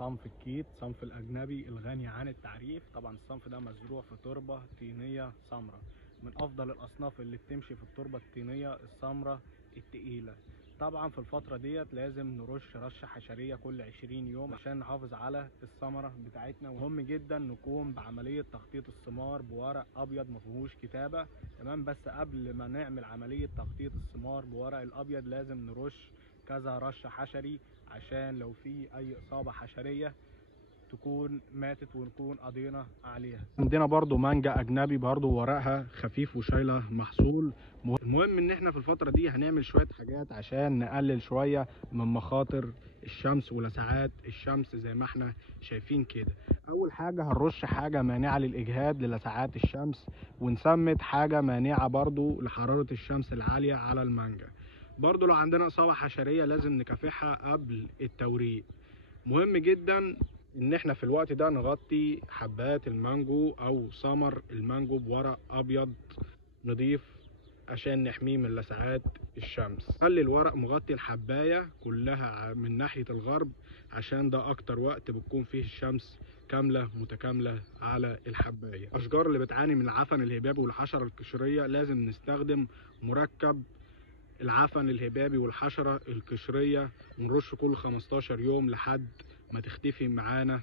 صنف الكيت، صنف الأجنبي الغني عن التعريف. طبعا الصنف ده مزروع في تربة طينية سمراء، من أفضل الأصناف اللي بتمشي في التربة الطينية السمراء التقيلة. طبعا في الفترة ديت لازم نرش رشة حشرية كل 20 يوم عشان نحافظ على الثمرة بتاعتنا. ومهم جدا نقوم بعملية تخطيط الثمار بورق أبيض مفيهوش كتابة، تمام. بس قبل ما نعمل عملية تخطيط الثمار بورق الأبيض لازم نرش كذا رشة حشري عشان لو في أي إصابة حشرية تكون ماتت ونكون قضينا عليها. عندنا برضو مانجا اجنبي برضو ورقها خفيف وشايله محصول. المهم ان احنا في الفتره دي هنعمل شويه حاجات عشان نقلل شويه من مخاطر الشمس ولسعات الشمس زي ما احنا شايفين كده. اول حاجه هنرش حاجه مانعه للاجهاد للسعات الشمس، ونسمد حاجه مانعه برضو لحراره الشمس العاليه على المانجا. برضو لو عندنا اصابه حشريه لازم نكافحها قبل التوريق. مهم جدا ان احنا في الوقت ده نغطي حبات المانجو او ثمر المانجو بورق ابيض نضيف عشان نحميه من لسعات الشمس. خلي الورق مغطي الحباية كلها من ناحية الغرب عشان ده اكتر وقت بتكون فيه الشمس كاملة متكاملة على الحباية. الاشجار اللي بتعاني من العفن الهبابي والحشرة القشرية لازم نستخدم مركب العفن الهبابي والحشرة القشرية ونرش كل 15 يوم لحد ما تختفي معانا